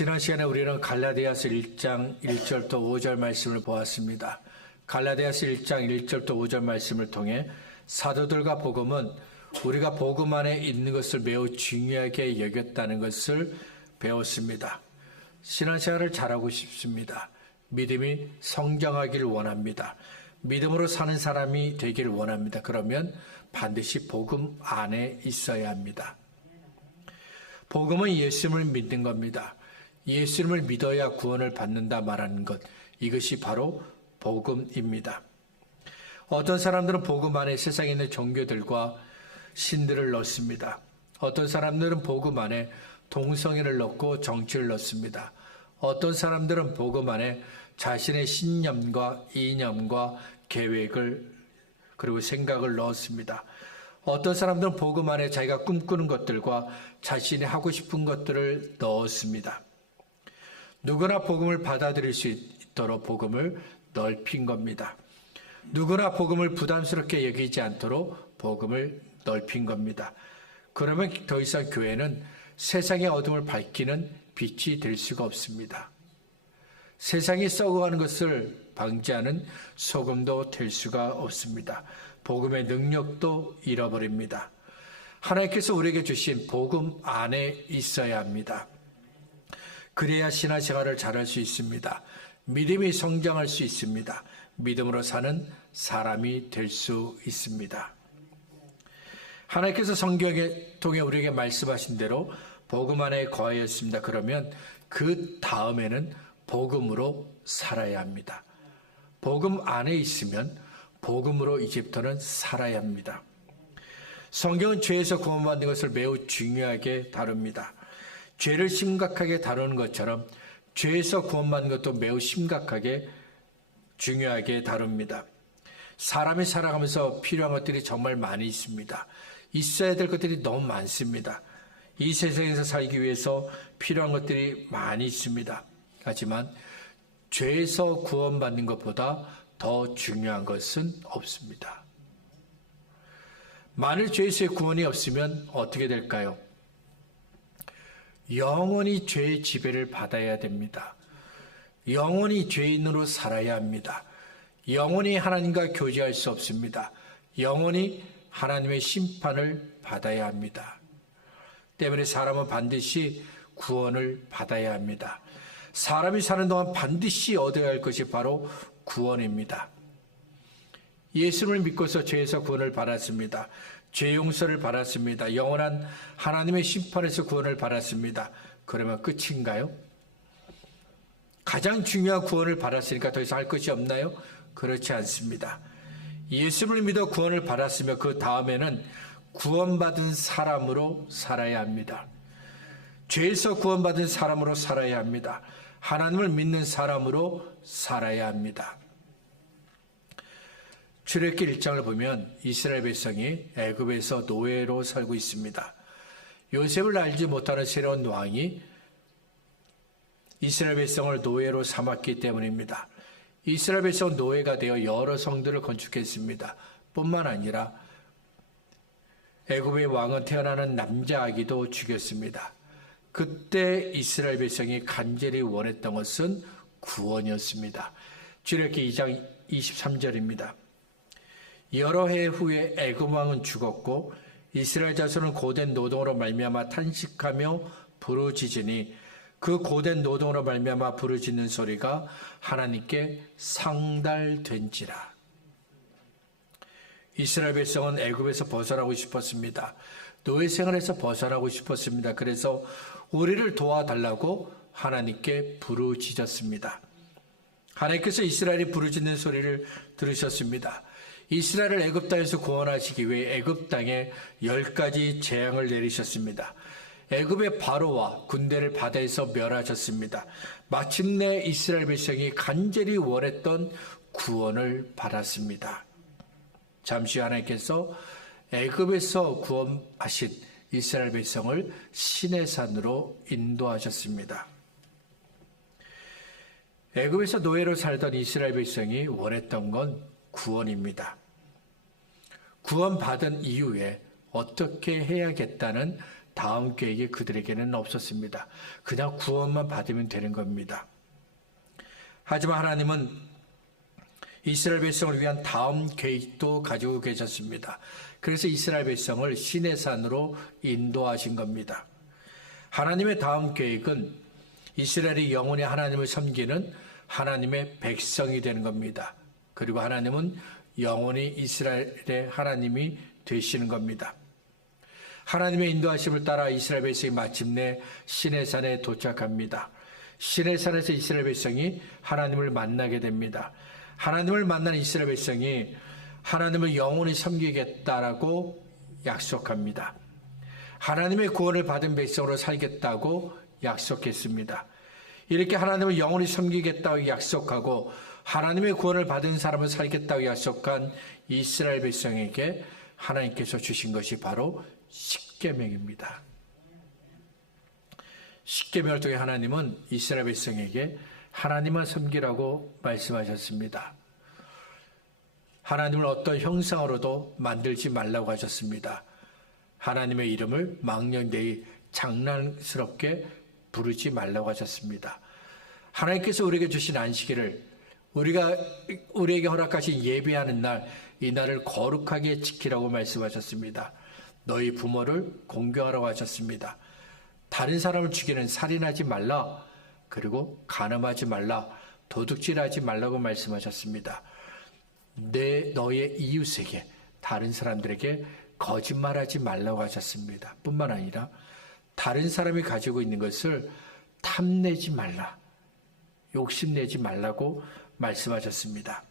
지난 시간에 우리는 갈라디아서 1장 1절부터 5절 말씀을 보았습니다. 갈라디아서 1장 1절부터 5절 말씀을 통해 사도들과 복음은 우리가 복음 안에 있는 것을 매우 중요하게 여겼다는 것을 배웠습니다. 신앙생활을 잘하고 싶습니다. 믿음이 성장하기를 원합니다. 믿음으로 사는 사람이 되기를 원합니다. 그러면 반드시 복음 안에 있어야 합니다. 복음은 예수님을 믿는 겁니다. 예수님을 믿어야 구원을 받는다 말하는 것. 이것이 바로 복음입니다. 어떤 사람들은 복음 안에 세상에 있는 종교들과 신들을 넣습니다. 어떤 사람들은 복음 안에 동성애를 넣고 정치를 넣습니다. 어떤 사람들은 복음 안에 자신의 신념과 이념과 계획을 그리고 생각을 넣었습니다. 어떤 사람들은 복음 안에 자기가 꿈꾸는 것들과 자신이 하고 싶은 것들을 넣었습니다. 누구나 복음을 받아들일 수 있도록 복음을 넓힌 겁니다. 누구나 복음을 부담스럽게 여기지 않도록 복음을 넓힌 겁니다. 그러면 더 이상 교회는 세상의 어둠을 밝히는 빛이 될 수가 없습니다. 세상이 썩어가는 것을 방지하는 소금도 될 수가 없습니다. 복음의 능력도 잃어버립니다. 하나님께서 우리에게 주신 복음 안에 있어야 합니다. 그래야 신앙생활을 잘할 수 있습니다. 믿음이 성장할 수 있습니다. 믿음으로 사는 사람이 될 수 있습니다. 하나님께서 성경에 통해 우리에게 말씀하신 대로 복음 안에 거하였습니다. 그러면 그 다음에는 복음으로 살아야 합니다. 복음 안에 있으면 복음으로 이제부터는 살아야 합니다. 성경은 죄에서 구원받는 것을 매우 중요하게 다룹니다. 죄를 심각하게 다루는 것처럼 죄에서 구원받는 것도 매우 심각하게 중요하게 다룹니다. 사람이 살아가면서 필요한 것들이 정말 많이 있습니다. 있어야 될 것들이 너무 많습니다. 이 세상에서 살기 위해서 필요한 것들이 많이 있습니다. 하지만 죄에서 구원받는 것보다 더 중요한 것은 없습니다. 만일 죄에서의 구원이 없으면 어떻게 될까요? 영원히 죄의 지배를 받아야 됩니다. 영원히 죄인으로 살아야 합니다. 영원히 하나님과 교제할 수 없습니다. 영원히 하나님의 심판을 받아야 합니다. 때문에 사람은 반드시 구원을 받아야 합니다. 사람이 사는 동안 반드시 얻어야 할 것이 바로 구원입니다. 예수를 믿고서 죄에서 구원을 받았습니다. 죄 용서를 받았습니다. 영원한 하나님의 심판에서 구원을 받았습니다. 그러면 끝인가요? 가장 중요한 구원을 받았으니까 더 이상 할 것이 없나요? 그렇지 않습니다. 예수를 믿어 구원을 받았으며 그 다음에는 구원받은 사람으로 살아야 합니다. 죄에서 구원받은 사람으로 살아야 합니다. 하나님을 믿는 사람으로 살아야 합니다. 출애굽기 1장을 보면 이스라엘 백성이 애굽에서 노예로 살고 있습니다. 요셉을 알지 못하는 새로운 왕이 이스라엘 백성을 노예로 삼았기 때문입니다. 이스라엘 백성 노예가 되어 여러 성들을 건축했습니다. 뿐만 아니라 애굽의 왕은 태어나는 남자 아기도 죽였습니다. 그때 이스라엘 백성이 간절히 원했던 것은 구원이었습니다. 출애굽기 2장 23절입니다. 여러 해 후에 애굽 왕은 죽었고 이스라엘 자손은 고된 노동으로 말미암아 탄식하며 부르짖으니 그 고된 노동으로 말미암아 부르짖는 소리가 하나님께 상달된지라. 이스라엘 백성은 애굽에서 벗어나고 싶었습니다. 노예 생활에서 벗어나고 싶었습니다. 그래서 우리를 도와달라고 하나님께 부르짖었습니다. 하나님께서 이스라엘이 부르짖는 소리를 들으셨습니다. 이스라엘을 애굽 땅에서 구원하시기 위해 애굽 땅에 열 가지 재앙을 내리셨습니다. 애굽의 바로와 군대를 바다에서 멸하셨습니다. 마침내 이스라엘 백성이 간절히 원했던 구원을 받았습니다. 잠시 하나님께서 애굽에서 구원하신 이스라엘 백성을 신의 산으로 인도하셨습니다. 애굽에서 노예로 살던 이스라엘 백성이 원했던 건 구원입니다. 구원받은 이후에 어떻게 해야겠다는 다음 계획이 그들에게는 없었습니다. 그냥 구원만 받으면 되는 겁니다. 하지만 하나님은 이스라엘 백성을 위한 다음 계획도 가지고 계셨습니다. 그래서 이스라엘 백성을 신의 산으로 인도하신 겁니다. 하나님의 다음 계획은 이스라엘이 영원히 하나님을 섬기는 하나님의 백성이 되는 겁니다. 그리고 하나님은 영원히 이스라엘의 하나님이 되시는 겁니다. 하나님의 인도하심을 따라 이스라엘 백성이 마침내 신의 산에 도착합니다. 신의 산에서 이스라엘 백성이 하나님을 만나게 됩니다. 하나님을 만난 이스라엘 백성이 하나님을 영원히 섬기겠다라고 약속합니다. 하나님의 구원을 받은 백성으로 살겠다고 약속했습니다. 이렇게 하나님을 영원히 섬기겠다고 약속하고 하나님의 구원을 받은 사람을 살겠다고 약속한 이스라엘 백성에게 하나님께서 주신 것이 바로 십계명입니다. 십계명을 통해 하나님은 이스라엘 백성에게 하나님만 섬기라고 말씀하셨습니다. 하나님을 어떤 형상으로도 만들지 말라고 하셨습니다. 하나님의 이름을 망령되이 장난스럽게 부르지 말라고 하셨습니다. 하나님께서 우리에게 주신 안식일을 우리가 우리에게 허락하신 예배하는 날 이 날을 거룩하게 지키라고 말씀하셨습니다. 너희 부모를 공경하라고 하셨습니다. 다른 사람을 죽이는 살인하지 말라. 그리고 간음하지 말라. 도둑질하지 말라고 말씀하셨습니다. 내 너의 이웃에게 다른 사람들에게 거짓말하지 말라고 하셨습니다. 뿐만 아니라 다른 사람이 가지고 있는 것을 탐내지 말라. 욕심내지 말라고 말씀하셨습니다.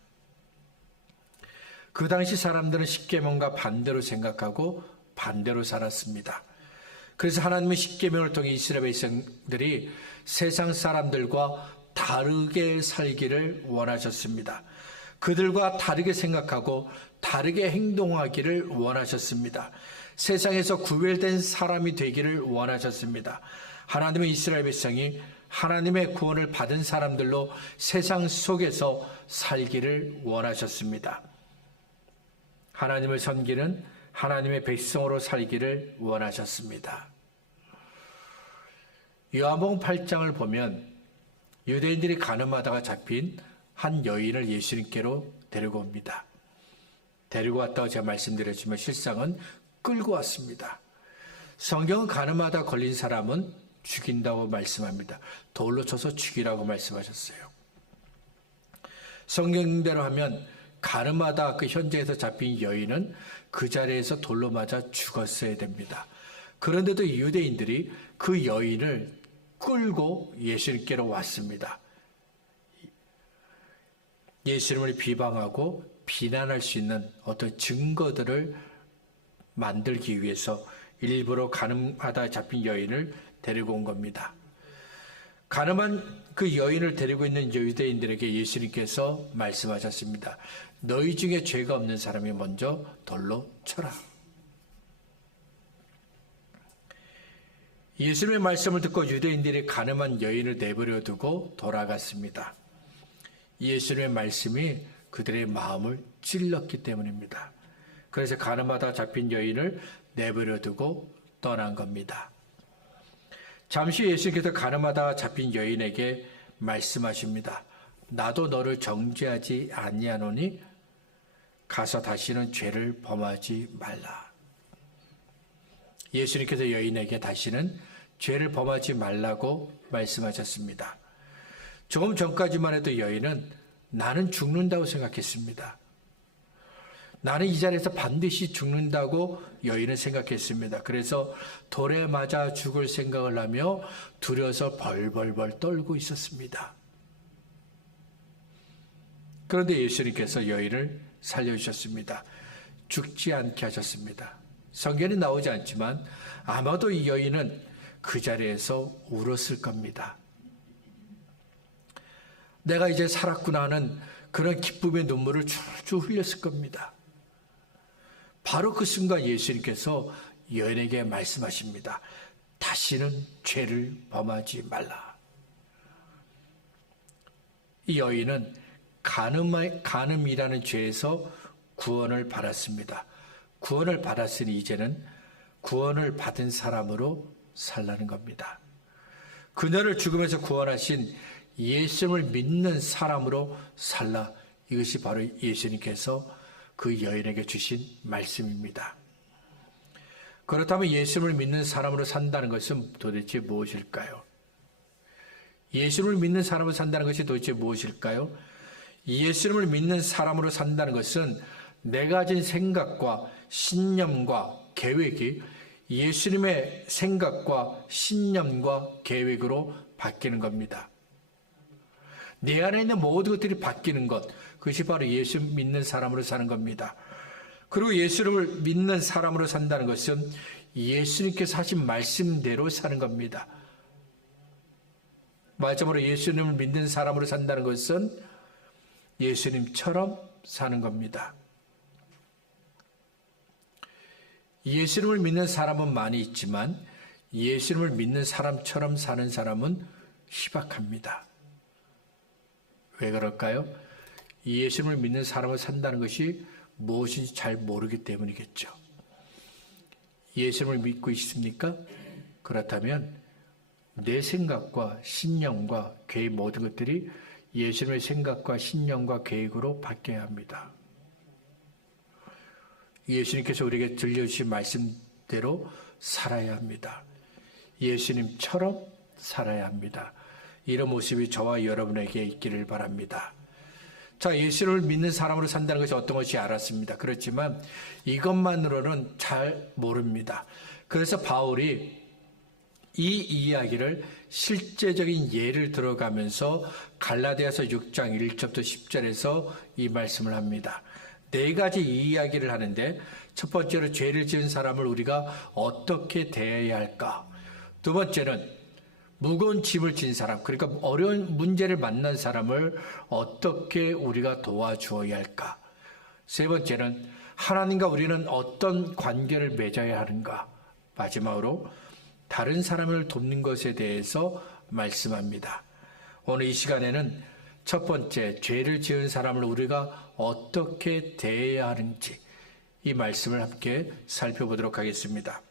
그 당시 사람들은 십계명과 반대로 생각하고 반대로 살았습니다. 그래서 하나님의 십계명을 통해 이스라엘 백성들이 세상 사람들과 다르게 살기를 원하셨습니다. 그들과 다르게 생각하고 다르게 행동하기를 원하셨습니다. 세상에서 구별된 사람이 되기를 원하셨습니다. 하나님의 이스라엘 백성이 하나님의 구원을 받은 사람들로 세상 속에서 살기를 원하셨습니다. 하나님을 섬기는 하나님의 백성으로 살기를 원하셨습니다. 요한복음 8장을 보면 유대인들이 가늠하다가 잡힌 한 여인을 예수님께로 데리고 옵니다. 데리고 왔다고 제가 말씀드렸지만 실상은 끌고 왔습니다. 성경은 가늠하다 걸린 사람은 죽인다고 말씀합니다. 돌로 쳐서 죽이라고 말씀하셨어요. 성경대로 하면 가늠하다 그 현장에서 잡힌 여인은 그 자리에서 돌로 맞아 죽었어야 됩니다. 그런데도 유대인들이 그 여인을 끌고 예수님께로 왔습니다. 예수님을 비방하고 비난할 수 있는 어떤 증거들을 만들기 위해서 일부러 가늠하다 잡힌 여인을 데리고 온 겁니다. 가늠한 그 여인을 데리고 있는 유대인들에게 예수님께서 말씀하셨습니다. 너희 중에 죄가 없는 사람이 먼저 돌로 쳐라. 예수님의 말씀을 듣고 유대인들이 가늠한 여인을 내버려 두고 돌아갔습니다. 예수님의 말씀이 그들의 마음을 찔렀기 때문입니다. 그래서 가늠하다 잡힌 여인을 내버려 두고 떠난 겁니다. 잠시 예수님께서 가늠하다 잡힌 여인에게 말씀하십니다. 나도 너를 정죄하지 아니하노니 가서 다시는 죄를 범하지 말라. 예수님께서 여인에게 다시는 죄를 범하지 말라고 말씀하셨습니다. 조금 전까지만 해도 여인은 나는 죽는다고 생각했습니다. 나는 이 자리에서 반드시 죽는다고 여인은 생각했습니다. 그래서 돌에 맞아 죽을 생각을 하며 두려워서 벌벌벌 떨고 있었습니다. 그런데 예수님께서 여인을 살려주셨습니다. 죽지 않게 하셨습니다. 성경에 나오지 않지만 아마도 이 여인은 그 자리에서 울었을 겁니다. 내가 이제 살았구나 하는 그런 기쁨의 눈물을 줄줄 흘렸을 겁니다. 바로 그 순간 예수님께서 여인에게 말씀하십니다. 다시는 죄를 범하지 말라. 이 여인은 간음, 간음 이라는 죄에서 구원을 받았습니다. 구원을 받았으니 이제는 구원을 받은 사람으로 살라는 겁니다. 그녀를 죽음에서 구원하신 예수님을 믿는 사람으로 살라. 이것이 바로 예수님께서 그 여인에게 주신 말씀입니다. 그렇다면 예수님을 믿는 사람으로 산다는 것은 도대체 무엇일까요? 예수님을 믿는 사람으로 산다는 것이 도대체 무엇일까요? 예수님을 믿는 사람으로 산다는 것은 내가 가진 생각과 신념과 계획이 예수님의 생각과 신념과 계획으로 바뀌는 겁니다. 내 안에 있는 모든 것들이 바뀌는 것, 그것이 바로 예수 믿는 사람으로 사는 겁니다. 그리고 예수를 믿는 사람으로 산다는 것은 예수님께서 하신 말씀대로 사는 겁니다. 마지막으로 예수님을 믿는 사람으로 산다는 것은 예수님처럼 사는 겁니다. 예수님을 믿는 사람은 많이 있지만 예수님을 믿는 사람처럼 사는 사람은 희박합니다. 왜 그럴까요? 예수님을 믿는 사람을 산다는 것이 무엇인지 잘 모르기 때문이겠죠. 예수님을 믿고 있습니까? 그렇다면 내 생각과 신념과 계획 모든 것들이 예수님의 생각과 신념과 계획으로 바뀌어야 합니다. 예수님께서 우리에게 들려주신 말씀대로 살아야 합니다. 예수님처럼 살아야 합니다. 이런 모습이 저와 여러분에게 있기를 바랍니다. 자, 예수를 믿는 사람으로 산다는 것이 어떤 것이 알았습니다. 그렇지만 이것만으로는 잘 모릅니다. 그래서 바울이 이 이야기를 실제적인 예를 들어가면서 갈라디아서 6장 1절부터 10절에서 이 말씀을 합니다. 네 가지 이야기를 하는데 첫 번째로 죄를 지은 사람을 우리가 어떻게 대해야 할까? 두 번째는 무거운 짐을 진 사람, 그러니까 어려운 문제를 만난 사람을 어떻게 우리가 도와주어야 할까? 세 번째는 하나님과 우리는 어떤 관계를 맺어야 하는가? 마지막으로 다른 사람을 돕는 것에 대해서 말씀합니다. 오늘 이 시간에는 첫 번째, 죄를 지은 사람을 우리가 어떻게 대해야 하는지 이 말씀을 함께 살펴보도록 하겠습니다.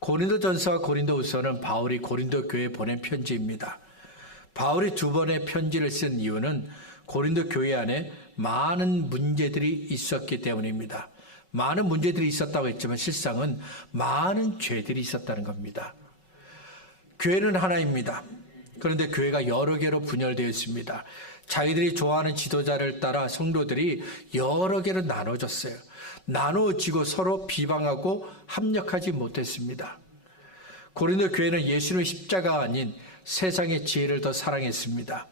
고린도 전서와 고린도 우서는 바울이 고린도 교회에 보낸 편지입니다. 바울이 두 번의 편지를 쓴 이유는 고린도 교회 안에 많은 문제들이 있었기 때문입니다. 많은 문제들이 있었다고 했지만 실상은 많은 죄들이 있었다는 겁니다. 교회는 하나입니다. 그런데 교회가 여러 개로 분열되어 있습니다. 자기들이 좋아하는 지도자를 따라 성도들이 여러 개로 나눠졌어요. 나누어지고 서로 비방하고 합력하지 못했습니다. 고린도 교회는 예수의 십자가 아닌 세상의 지혜를 더 사랑했습니다.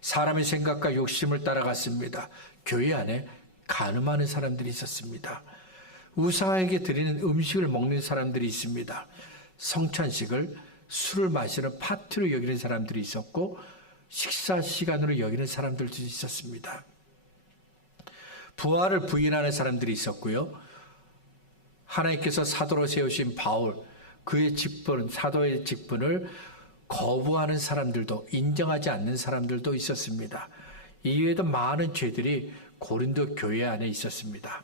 사람의 생각과 욕심을 따라갔습니다. 교회 안에 가늠하는 사람들이 있었습니다. 우상에게 드리는 음식을 먹는 사람들이 있습니다. 성찬식을 술을 마시는 파티로 여기는 사람들이 있었고 식사 시간으로 여기는 사람들도 있었습니다. 부활을 부인하는 사람들이 있었고요. 하나님께서 사도로 세우신 바울, 그의 직분, 사도의 직분을 거부하는 사람들도 인정하지 않는 사람들도 있었습니다. 이외에도 많은 죄들이 고린도 교회 안에 있었습니다.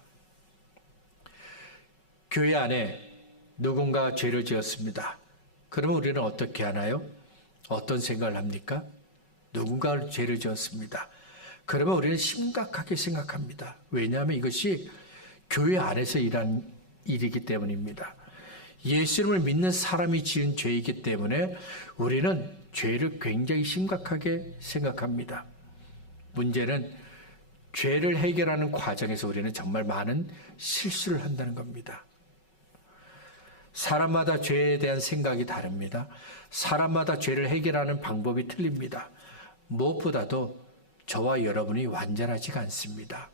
교회 안에 누군가 죄를 지었습니다. 그러면 우리는 어떻게 하나요? 어떤 생각을 합니까? 누군가 죄를 지었습니다. 그러면 우리는 심각하게 생각합니다. 왜냐하면 이것이 교회 안에서 일한 일이기 때문입니다. 예수님을 믿는 사람이 지은 죄이기 때문에 우리는 죄를 굉장히 심각하게 생각합니다. 문제는 죄를 해결하는 과정에서 우리는 정말 많은 실수를 한다는 겁니다. 사람마다 죄에 대한 생각이 다릅니다. 사람마다 죄를 해결하는 방법이 틀립니다. 무엇보다도 저와 여러분이 완전하지가 않습니다.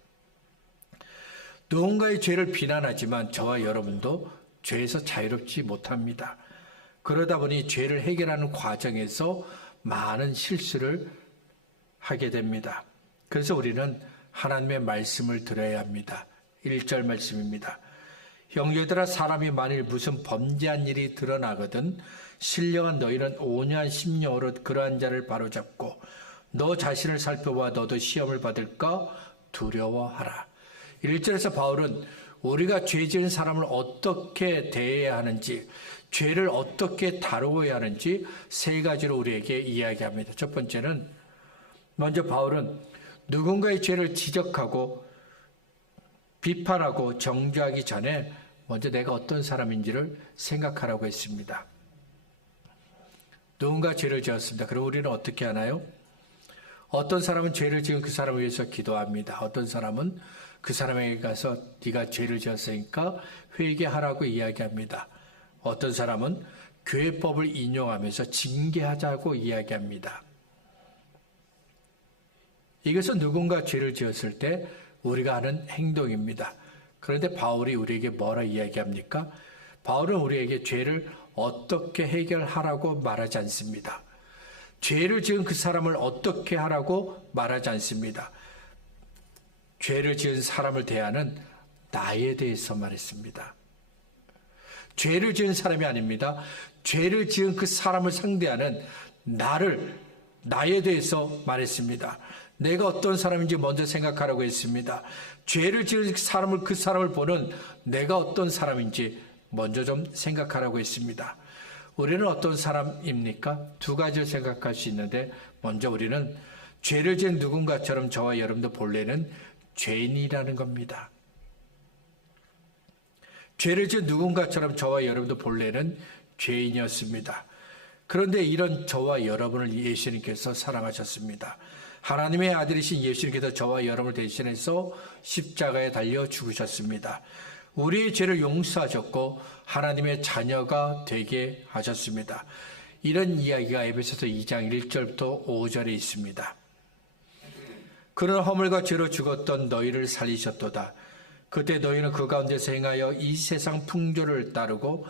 누군가의 죄를 비난하지만 저와 여러분도 죄에서 자유롭지 못합니다. 그러다 보니 죄를 해결하는 과정에서 많은 실수를 하게 됩니다. 그래서 우리는 하나님의 말씀을 들어야 합니다. 1절 말씀입니다. 형제들아 사람이 만일 무슨 범죄한 일이 드러나거든 신령한 너희는 5년 10년으로 그러한 자를 바로잡고 너 자신을 살펴봐 너도 시험을 받을까 두려워하라. 1절에서 바울은 우리가 죄 지은 사람을 어떻게 대해야 하는지, 죄를 어떻게 다루어야 하는지 세 가지로 우리에게 이야기합니다. 첫 번째는 먼저 바울은 누군가의 죄를 지적하고 비판하고 정죄하기 전에 먼저 내가 어떤 사람인지를 생각하라고 했습니다. 누군가 죄를 지었습니다. 그럼 우리는 어떻게 하나요? 어떤 사람은 죄를 지은 그 사람을 위해서 기도합니다. 어떤 사람은 그 사람에게 가서 네가 죄를 지었으니까 회개하라고 이야기합니다. 어떤 사람은 교회법을 인용하면서 징계하자고 이야기합니다. 이것은 누군가 죄를 지었을 때 우리가 하는 행동입니다. 그런데 바울이 우리에게 뭐라 이야기합니까? 바울은 우리에게 죄를 어떻게 해결하라고 말하지 않습니다. 죄를 지은 그 사람을 어떻게 하라고 말하지 않습니다. 죄를 지은 사람을 대하는 나에 대해서 말했습니다. 죄를 지은 사람이 아닙니다. 죄를 지은 그 사람을 상대하는 나를, 나에 대해서 말했습니다. 내가 어떤 사람인지 먼저 생각하라고 했습니다. 죄를 지은 사람을, 그 사람을 보는 내가 어떤 사람인지 먼저 좀 생각하라고 했습니다. 우리는 어떤 사람입니까? 두 가지를 생각할 수 있는데, 먼저 우리는 죄를 지은 누군가처럼 저와 여러분도 본래는 죄인이라는 겁니다. 죄를 지은 누군가처럼 저와 여러분도 본래는 죄인이었습니다. 그런데 이런 저와 여러분을 예수님께서 사랑하셨습니다. 하나님의 아들이신 예수님께서 저와 여러분을 대신해서 십자가에 달려 죽으셨습니다. 우리의 죄를 용서하셨고 하나님의 자녀가 되게 하셨습니다. 이런 이야기가 에베소서 2장 1절부터 5절에 있습니다. 그런 허물과 죄로 죽었던 너희를 살리셨도다. 그때 너희는 그 가운데서 행하여 이 세상 풍조를 따르고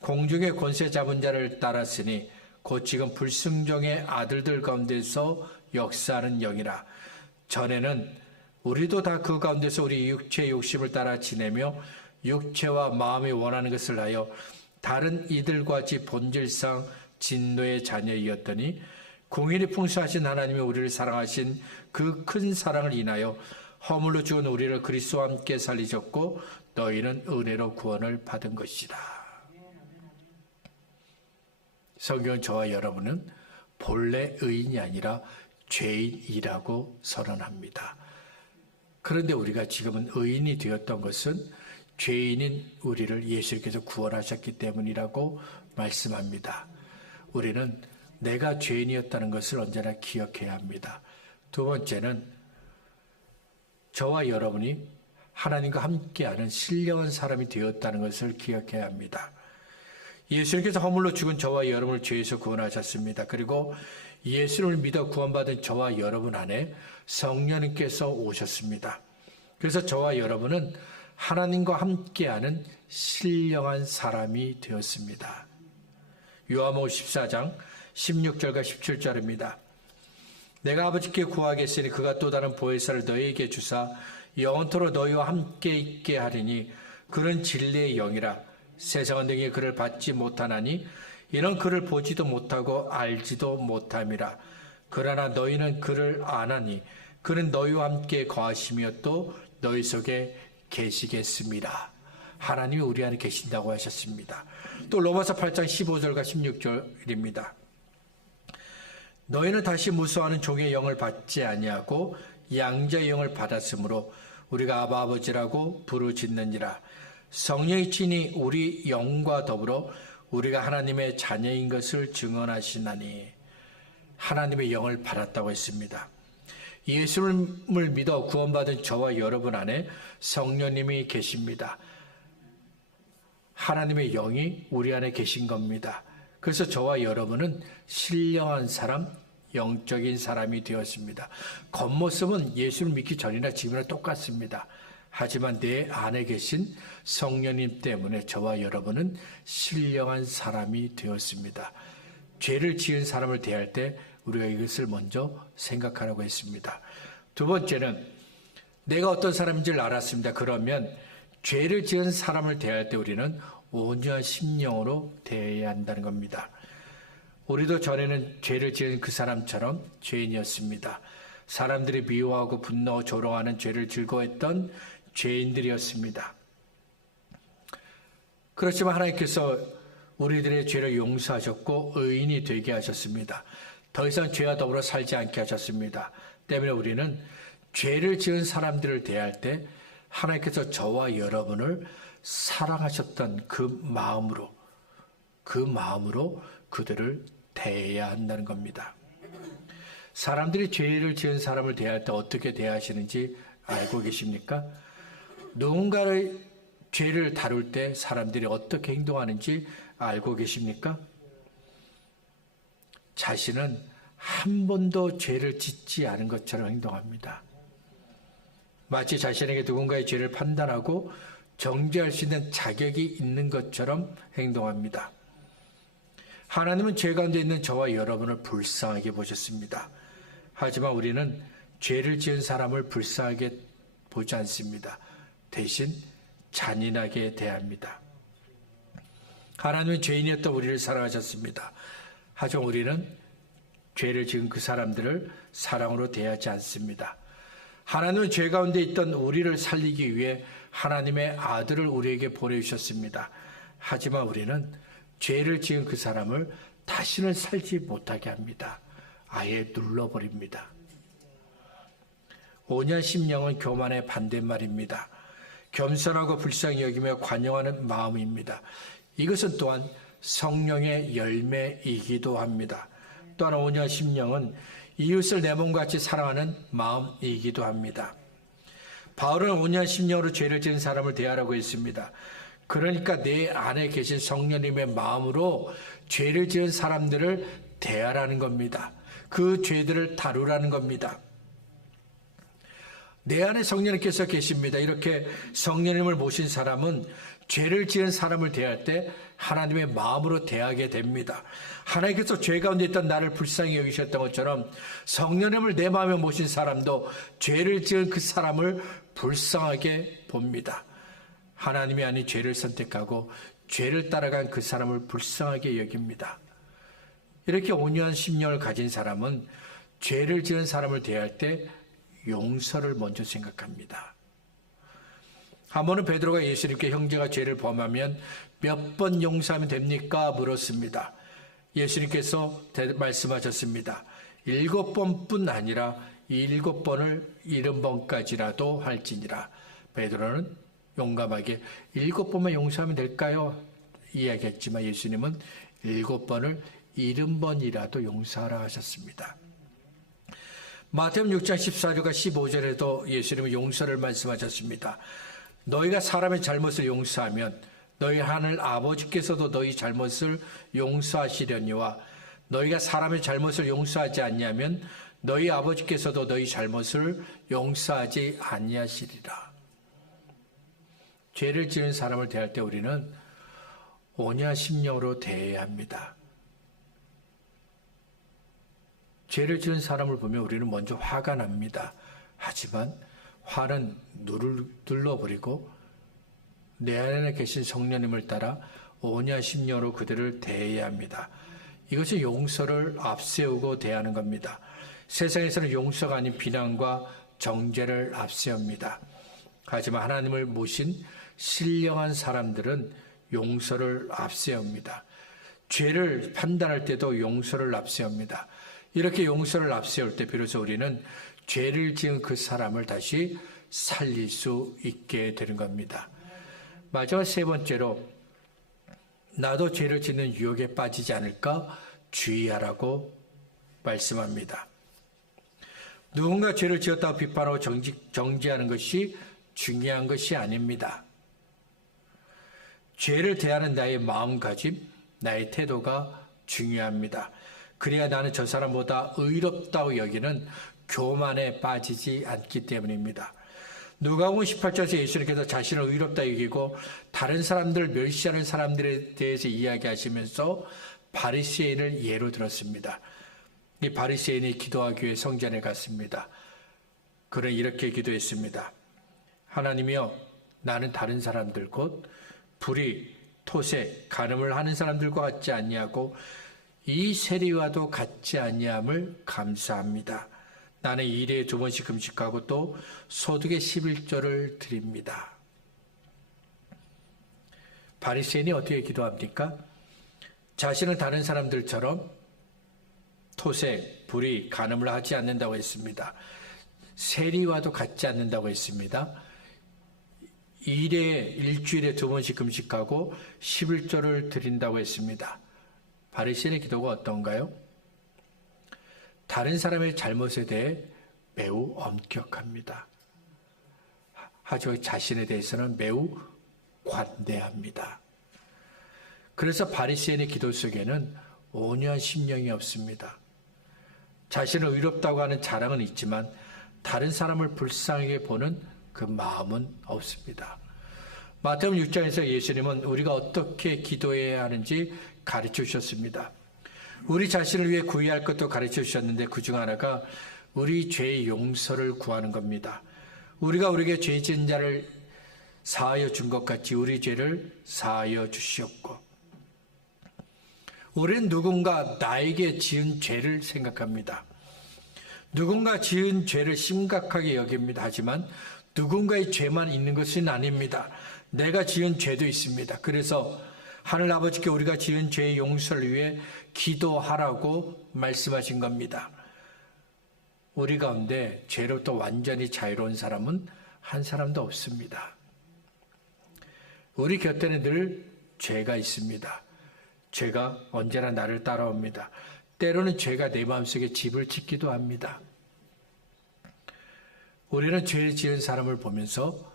공중의 권세 잡은 자를 따랐으니 곧 지금 불승종의 아들들 가운데서 역사하는 영이라. 전에는 우리도 다 그 가운데서 우리 육체의 욕심을 따라 지내며 육체와 마음이 원하는 것을 하여 다른 이들과 같이 본질상 진노의 자녀이었더니 공일이 풍수하신 하나님이 우리를 사랑하신 그 큰 사랑을 인하여 허물로 죽은 우리를 그리스도와 함께 살리셨고 너희는 은혜로 구원을 받은 것이다. 성경 저와 여러분은 본래 의인이 아니라 죄인이라고 선언합니다. 그런데 우리가 지금은 의인이 되었던 것은 죄인인 우리를 예수님께서 구원하셨기 때문이라고 말씀합니다. 우리는 내가 죄인이었다는 것을 언제나 기억해야 합니다. 두 번째는 저와 여러분이 하나님과 함께하는 신령한 사람이 되었다는 것을 기억해야 합니다. 예수님께서 허물로 죽은 저와 여러분을 죄에서 구원하셨습니다. 그리고 예수를 믿어 구원받은 저와 여러분 안에 성령님께서 오셨습니다. 그래서 저와 여러분은 하나님과 함께하는 신령한 사람이 되었습니다. 요한복 14장 16절과 17절입니다. 내가 아버지께 구하겠으니 그가 또 다른 보혜사를 너희에게 주사 영원토록 너희와 함께 있게 하리니 그는 진리의 영이라 세상은 등에 그를 받지 못하나니 이는 그를 보지도 못하고 알지도 못함이라 그러나 너희는 그를 아나니 그는 너희와 함께 거하시며 또 너희 속에 계시겠습니다. 하나님이 우리 안에 계신다고 하셨습니다. 또 로마서 8장 15절과 16절입니다. 너희는 다시 무수하는 종의 영을 받지 아니하고 양자의 영을 받았으므로 우리가 아버지라고 부르짖는지라 성령이 친히 우리 영과 더불어 우리가 하나님의 자녀인 것을 증언하시나니 하나님의 영을 받았다고 했습니다. 예수를 믿어 구원받은 저와 여러분 안에 성령님이 계십니다. 하나님의 영이 우리 안에 계신 겁니다. 그래서 저와 여러분은 신령한 사람, 영적인 사람이 되었습니다. 겉모습은 예수를 믿기 전이나 지금이나 똑같습니다. 하지만 내 안에 계신 성령님 때문에 저와 여러분은 신령한 사람이 되었습니다. 죄를 지은 사람을 대할 때 우리가 이것을 먼저 생각하라고 했습니다. 두 번째는 내가 어떤 사람인지를 알았습니다. 그러면 죄를 지은 사람을 대할 때 우리는 온유한 심령으로 대해야 한다는 겁니다. 우리도 전에는 죄를 지은 그 사람처럼 죄인이었습니다. 사람들이 미워하고 분노, 조롱하는 죄를 즐거워했던 죄인들이었습니다. 그렇지만 하나님께서 우리들의 죄를 용서하셨고 의인이 되게 하셨습니다. 더 이상 죄와 더불어 살지 않게 하셨습니다. 때문에 우리는 죄를 지은 사람들을 대할 때 하나님께서 저와 여러분을 사랑하셨던 그 마음으로 그 마음으로 그들을 대해야 한다는 겁니다. 사람들이 죄를 지은 사람을 대할 때 어떻게 대하시는지 알고 계십니까? 누군가를 죄를 다룰 때 사람들이 어떻게 행동하는지 알고 계십니까? 자신은 한 번도 죄를 짓지 않은 것처럼 행동합니다. 마치 자신에게 누군가의 죄를 판단하고 정죄할 수 있는 자격이 있는 것처럼 행동합니다. 하나님은 죄 가운데 있는 저와 여러분을 불쌍하게 보셨습니다. 하지만 우리는 죄를 지은 사람을 불쌍하게 보지 않습니다. 대신 잔인하게 대합니다. 하나님은 죄인이었던 우리를 사랑하셨습니다. 하지만 우리는 죄를 지은 그 사람들을 사랑으로 대하지 않습니다. 하나님은 죄 가운데 있던 우리를 살리기 위해 하나님의 아들을 우리에게 보내주셨습니다. 하지만 우리는 죄를 지은 그 사람을 다시는 살지 못하게 합니다. 아예 눌러버립니다. 5년 10년은 교만의 반대말입니다. 겸손하고 불쌍히 여기며 관용하는 마음입니다. 이것은 또한 성령의 열매이기도 합니다. 또한 5년 10년은 이웃을 내 몸같이 사랑하는 마음이기도 합니다. 바울은 5년 10년으로 죄를 지은 사람을 대하라고 했습니다. 그러니까 내 안에 계신 성령님의 마음으로 죄를 지은 사람들을 대하라는 겁니다. 그 죄들을 다루라는 겁니다. 내 안에 성령님께서 계십니다. 이렇게 성령님을 모신 사람은 죄를 지은 사람을 대할 때 하나님의 마음으로 대하게 됩니다. 하나님께서 죄 가운데 있던 나를 불쌍히 여기셨던 것처럼 성령님을 내 마음에 모신 사람도 죄를 지은 그 사람을 불쌍하게 봅니다. 하나님이 아닌 죄를 선택하고 죄를 따라간 그 사람을 불쌍하게 여깁니다. 이렇게 5년, 10년을 가진 사람은 죄를 지은 사람을 대할 때 용서를 먼저 생각합니다. 한 번은 베드로가 예수님께 형제가 죄를 범하면 몇 번 용서하면 됩니까? 물었습니다. 예수님께서 말씀하셨습니다. 일곱 번뿐 아니라 일곱 번을 일흔 번까지라도 할지니라. 베드로는 용감하게 일곱 번만 용서하면 될까요? 이야기했지만 예수님은 일곱 번을 일흔 번이라도 용서하라 하셨습니다. 마태음 6장 14절과 15절에도 예수님은 용서를 말씀하셨습니다. 너희가 사람의 잘못을 용서하면 너희 하늘 아버지께서도 너희 잘못을 용서하시려니와 너희가 사람의 잘못을 용서하지 않냐면 너희 아버지께서도 너희 잘못을 용서하지 아니하시리라. 죄를 지은 사람을 대할 때 우리는 오냐 심령으로 대해야 합니다. 죄를 지은 사람을 보면 우리는 먼저 화가 납니다. 하지만 화는 누를 눌러버리고 내 안에 계신 성령님을 따라 오냐 심령으로 그들을 대해야 합니다. 이것이 용서를 앞세우고 대하는 겁니다. 세상에서는 용서가 아닌 비난과 정죄를 앞세웁니다. 하지만 하나님을 모신 신령한 사람들은 용서를 앞세웁니다. 죄를 판단할 때도 용서를 앞세웁니다. 이렇게 용서를 앞세울 때 비로소 우리는 죄를 지은 그 사람을 다시 살릴 수 있게 되는 겁니다. 마지막 세 번째로 나도 죄를 짓는 유혹에 빠지지 않을까 주의하라고 말씀합니다. 누군가 죄를 지었다고 비판하고 정지, 정지하는 것이 중요한 것이 아닙니다. 죄를 대하는 나의 마음가짐, 나의 태도가 중요합니다. 그래야 나는 저 사람보다 의롭다고 여기는 교만에 빠지지 않기 때문입니다. 누가복음 18절에서 예수님께서 자신을 의롭다 여기고 다른 사람들을 멸시하는 사람들에 대해서 이야기하시면서 바리새인을 예로 들었습니다. 이 바리새인이 기도하기 위해 성전에 갔습니다. 그는 이렇게 기도했습니다. 하나님이여 나는 다른 사람들 곧 불이 토색 간음을 하는 사람들과 같지 아니하고 이 세리와도 같지 아니함을 감사합니다. 나는 일에 두 번씩 금식하고 또 소득의 11조를 드립니다. 바리새인이 어떻게 기도합니까? 자신은 다른 사람들처럼 토색, 불의, 간음을 하지 않는다고 했습니다. 세리와도 같지 않는다고 했습니다. 일에 일주일에 두 번씩 금식하고 11조를 드린다고 했습니다. 바리새인의 기도가 어떤가요? 다른 사람의 잘못에 대해 매우 엄격합니다. 하지만 자신에 대해서는 매우 관대합니다. 그래서 바리새인의 기도 속에는 온유한 심령이 없습니다. 자신을 의롭다고 하는 자랑은 있지만 다른 사람을 불쌍하게 보는 그 마음은 없습니다. 마태음 6장에서 예수님은 우리가 어떻게 기도해야 하는지 가르쳐 주셨습니다. 우리 자신을 위해 구해야 할 것도 가르쳐 주셨는데 그 중 하나가 우리 죄의 용서를 구하는 겁니다. 우리가 우리에게 죄 지은 자를 사하여 준 것 같이 우리 죄를 사하여 주시옵고 우리는 누군가 나에게 지은 죄를 생각합니다. 누군가 지은 죄를 심각하게 여깁니다. 하지만 누군가의 죄만 있는 것은 아닙니다. 내가 지은 죄도 있습니다. 그래서 하늘 아버지께 우리가 지은 죄의 용서를 위해 기도하라고 말씀하신 겁니다. 우리 가운데 죄로부터 완전히 자유로운 사람은 한 사람도 없습니다. 우리 곁에는 늘 죄가 있습니다. 죄가 언제나 나를 따라옵니다. 때로는 죄가 내 마음속에 집을 짓기도 합니다. 우리는 죄를 지은 사람을 보면서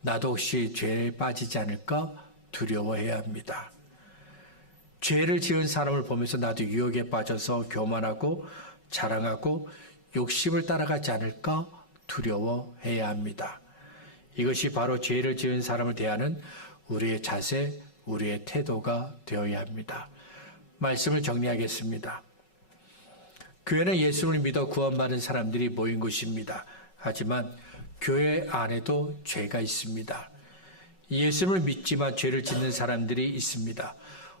나도 혹시 죄에 빠지지 않을까 두려워해야 합니다. 죄를 지은 사람을 보면서 나도 유혹에 빠져서 교만하고 자랑하고 욕심을 따라가지 않을까 두려워해야 합니다. 이것이 바로 죄를 지은 사람을 대하는 우리의 자세, 우리의 태도가 되어야 합니다. 말씀을 정리하겠습니다. 교회는 예수를 믿어 구원받은 사람들이 모인 곳입니다. 하지만 교회 안에도 죄가 있습니다. 예수를 믿지만 죄를 짓는 사람들이 있습니다.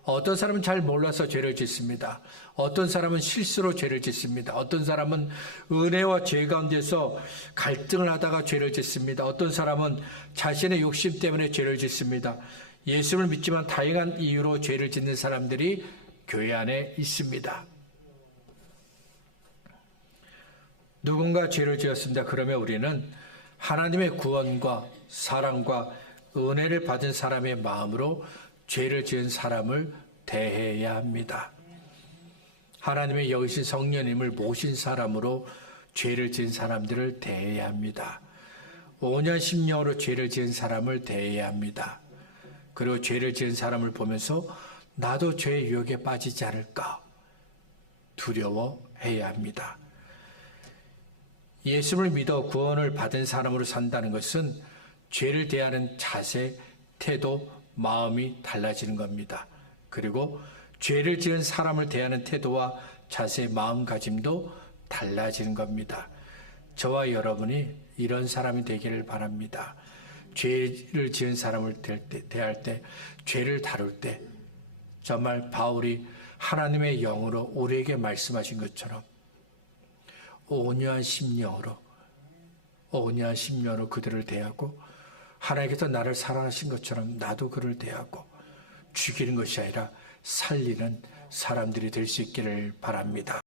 어떤 사람은 잘 몰라서 죄를 짓습니다. 어떤 사람은 실수로 죄를 짓습니다. 어떤 사람은 은혜와 죄 가운데서 갈등을 하다가 죄를 짓습니다. 어떤 사람은 자신의 욕심 때문에 죄를 짓습니다. 예수를 믿지만 다양한 이유로 죄를 짓는 사람들이 교회 안에 있습니다. 누군가 죄를 지었습니다. 그러면 우리는 하나님의 구원과 사랑과 은혜를 받은 사람의 마음으로 죄를 지은 사람을 대해야 합니다. 하나님의 여기신 성령님을 모신 사람으로 죄를 지은 사람들을 대해야 합니다. 5년 10년으로 죄를 지은 사람을 대해야 합니다. 그리고 죄를 지은 사람을 보면서 나도 죄의 유혹에 빠지지 않을까 두려워해야 합니다. 예수를 믿어 구원을 받은 사람으로 산다는 것은 죄를 대하는 자세, 태도, 마음이 달라지는 겁니다. 그리고 죄를 지은 사람을 대하는 태도와 자세, 마음가짐도 달라지는 겁니다. 저와 여러분이 이런 사람이 되기를 바랍니다. 죄를 지은 사람을 대할 때, 죄를 다룰 때, 정말 바울이 하나님의 영으로 우리에게 말씀하신 것처럼 온유한 심령으로 온유한 심령으로 그들을 대하고 하나님께서 나를 사랑하신 것처럼 나도 그를 대하고 죽이는 것이 아니라 살리는 사람들이 될 수 있기를 바랍니다.